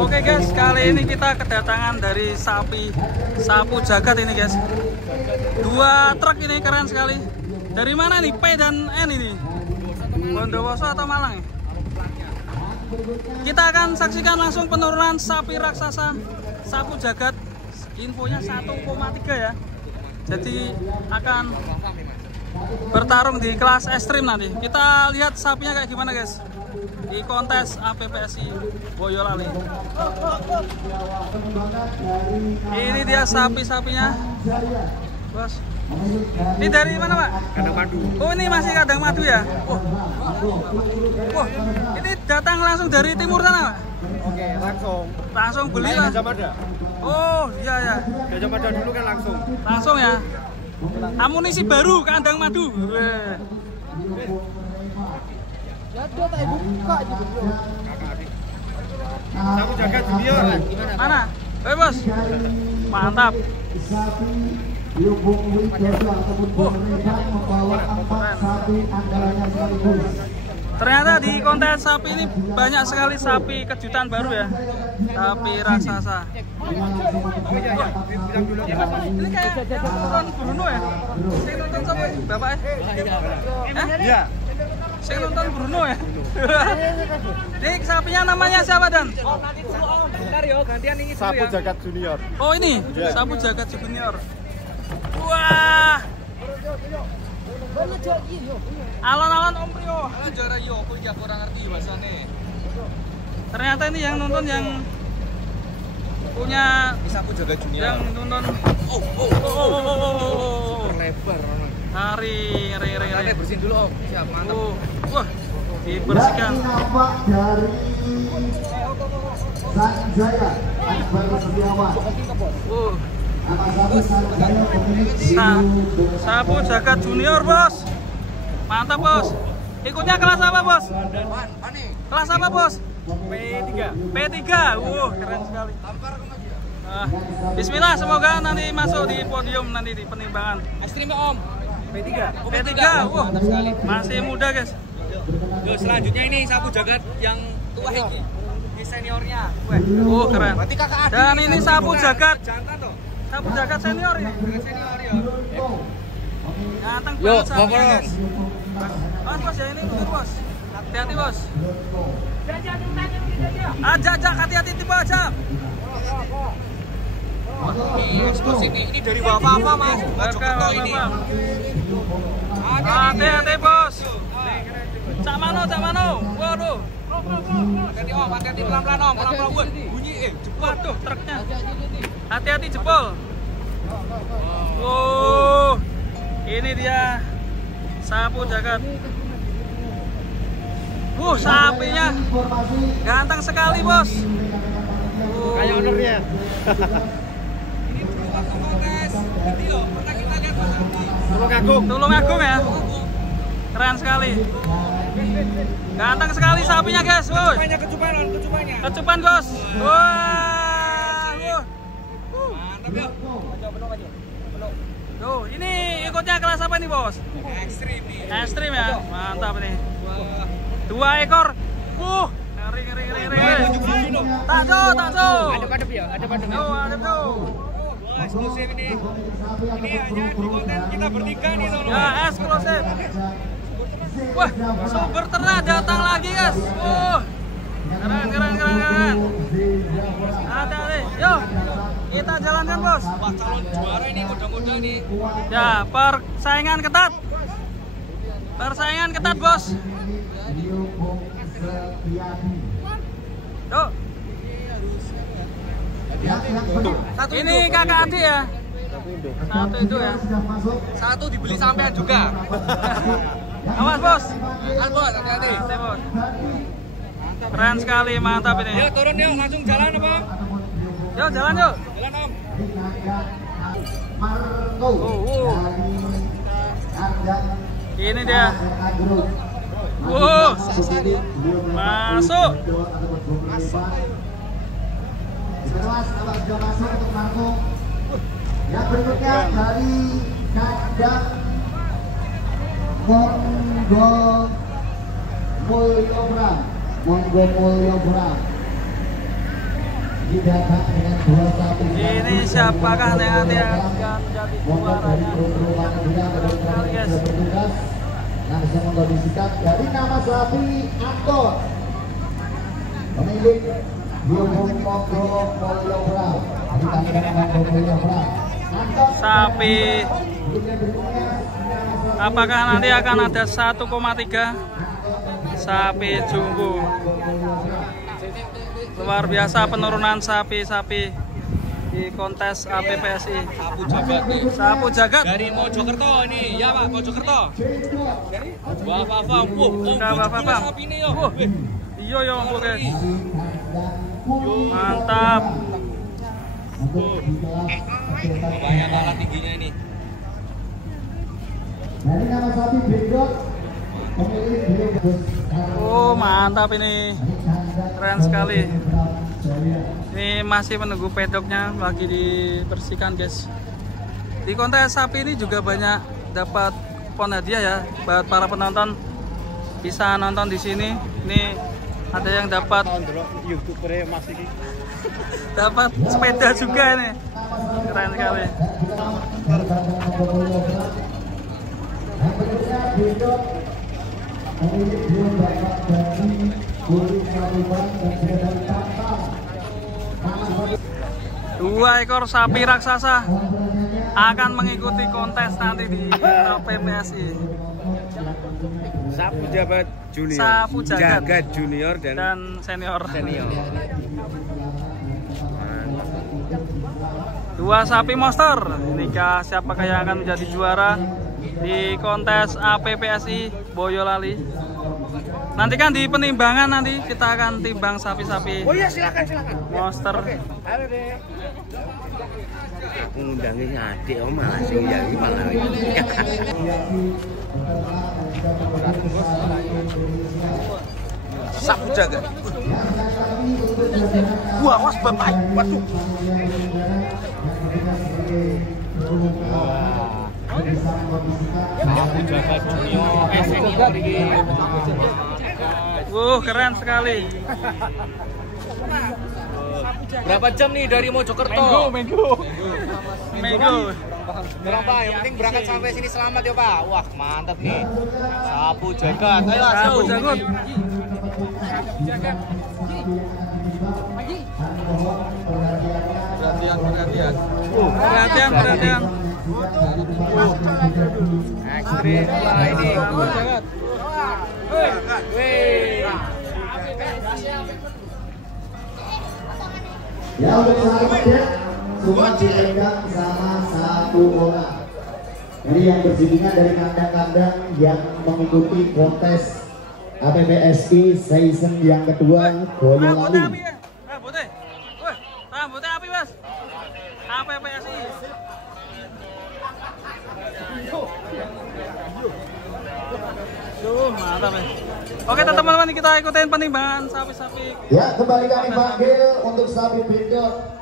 Oke guys, kali ini kita kedatangan dari sapu jagat ini guys. 2 truk ini keren sekali. Dari mana nih? P dan N ini? Bondowoso atau Malang ya? Kita akan saksikan langsung penurunan sapi raksasa sapu jagat. Infonya 1,3 ya. Jadi akan bertarung di kelas ekstrim nanti. Kita lihat sapinya kayak gimana guys di kontes APPSI Boyolali. Ini dia sapi-sapinya bos. Ini dari mana pak? Kandang Madu. Oh ini masih kandang madu ya. Ini datang langsung dari timur sana pak? Oke, langsung beli lah. Gajah Mada. Oh iya ya. Gajah Mada dulu kan langsung ya. Amunisi baru kandang madu. Sapu jagat junior. Mana? Bos. Mantap. Ternyata di kontes sapi ini banyak sekali sapi kejutan baru ya. Sapi raksasa. Ini kayak nonton Bruno ya? Saya nonton sama bapak Iya. Saya nonton Bruno ya. Ini sapinya namanya siapa Dan? Oh nanti dulu om, bentar yo gantian ini dulu Sapu ya. jagat junior. Oh ini sapu jagat junior. Wah. Alon-alon Om Prio. Juara yo, aku ya kurang ngerti bahasane. Ternyata ini yang nonton yang punya Sapu jagat junior. yang nonton. Lebar. Hari Nanti bersihin dulu om. Siap, mantap. Wah, dibersihkan. Nampak dari Sanjaya Akbar Setiawan. Sapu jagat junior bos. Mantap bos. Ikutnya kelas apa bos? Kelas apa bos? P3. Keren sekali. Bismillah, semoga nanti masuk di podium nanti di penimbangan. Ekstrim om. P3. Masih muda guys. Yo selanjutnya ini sapu jagat yang tua ini. Ini seniornya. Keren. Berarti kakak adik. Dan ini sapu jagat. Jantan toh. Sapu jagat senior ini. Senior ya. Ganteng banget sapinya guys. Bos ya ini mundur bos. Hati-hati bos. Ajak hati-hati tipe aja. Ini eksklusif nih. Ini dari bapak apa mas? Mojokerto ini. Hati-hati bos. Cak mano. Waduh. Hati-hati om, hati-hati pelan-pelan om, pelan-pelan. Bunyi jebol tuh truknya. Hati-hati jebol. Ini dia sapu jagat. Sapinya ganteng sekali bos. Kayak ownernya. Ini dulu waktu kontes video pernah kita lihat mas Tulung Agung ya. Keren sekali. Ganteng sekali sapinya guys. kecupannya. Kecupan bos. Wah. Mantap ya. Tuh, ini ikutnya kelas apa nih bos? Ekstrim nih. Ekstrim ya. Mantap nih. 2 ekor. Ngeri. Tak so. Adep ya, adep. Adep tuh. Wah, eksklusif ini. Ini hanya di konten kita bertiga nih sono. Ya, eksklusif. Wah, sumber ternak datang lagi, guys. Keren. Hati-hati. Yuk, kita jalankan, bos. Wah, calon juara ini muda-muda nih. Ya, persaingan ketat. Bos. Yuk. Ini kakak adik ya. Satu itu ya. Satu dibeli sampean juga. Awas bos. Bos, hati-hati. Bos. Keren sekali, mantap ini. Yuk turun yuk, langsung jalan apa? Yuk jalan yuk. Jalan om. Ini dia. Masuk. Yang berikutnya dari kandang Monggo Mulyo Brang. didapat dengan 2 sapi. Ini siapakah yang nanti akan menjadi juaranya? Guys. Langsung mengkondisikan dari nama sapi Anton, pemilik Biobung Monggo Polyobra. Sapi apakah nanti akan ada 1,3 sapi jumbo. Luar biasa penurunan sapi-sapi di kontes APPSI. Sapu jagat nih. Sapu jagat Dari Mojokerto ini, ya Pak, Mojokerto. Bapak Bang, Bapak sapi ini yo. Iya yo, oke. Mantap. Lumayan alat tingginya ini. Dari nama sapi Bedok, pemilik Biobung. Oh, mantap ini. Keren sekali. Ini masih menunggu pedoknya lagi dibersihkan, guys. Di kontes sapi ini juga banyak dapat kupon hadiah ya buat para penonton. Bisa nonton di sini. Ini ada yang dapat YouTuber Mas ini. dapat sepeda juga ini. Keren sekali. Dua ekor sapi raksasa akan mengikuti kontes nanti di APPSI. Sapu jagat junior. Sapu jagat junior dan senior. senior. Dua sapi monster. Inikah siapakah yang akan menjadi juara di kontes APPSI Boyolali? Nantikan di penimbangan, nanti kita akan timbang sapi-sapi. Oh iya, silakan. Monster. Halo Dek. Ngundangin adik om malah sing nyanyi malah. Sapu jagat. Wah, was bapak. Waduh. Sapu jagat junior. Senior iki. Keren sekali. Berapa jam nih dari Mojokerto? Minggu. Berapa? Yang penting berangkat sampai sini selamat ya Pak. Wah mantap nih. Sapu jagat. Ayo Sapu jagat. Perhatian. Ekstrim lah ini. Sapu jagat. Ya untuk sahabat semua dipegang sama satu orang. Jadi yang bersinggungan dari kandang-kandang yang mengikuti kontes APPSI season yang kedua Boyolali. Rambutnya api mas. APPSI. Mantap ya. Oke teman-teman, kita ikutin penimbangan sapi-sapi. Ya, kembali kami panggil untuk sapi Bedok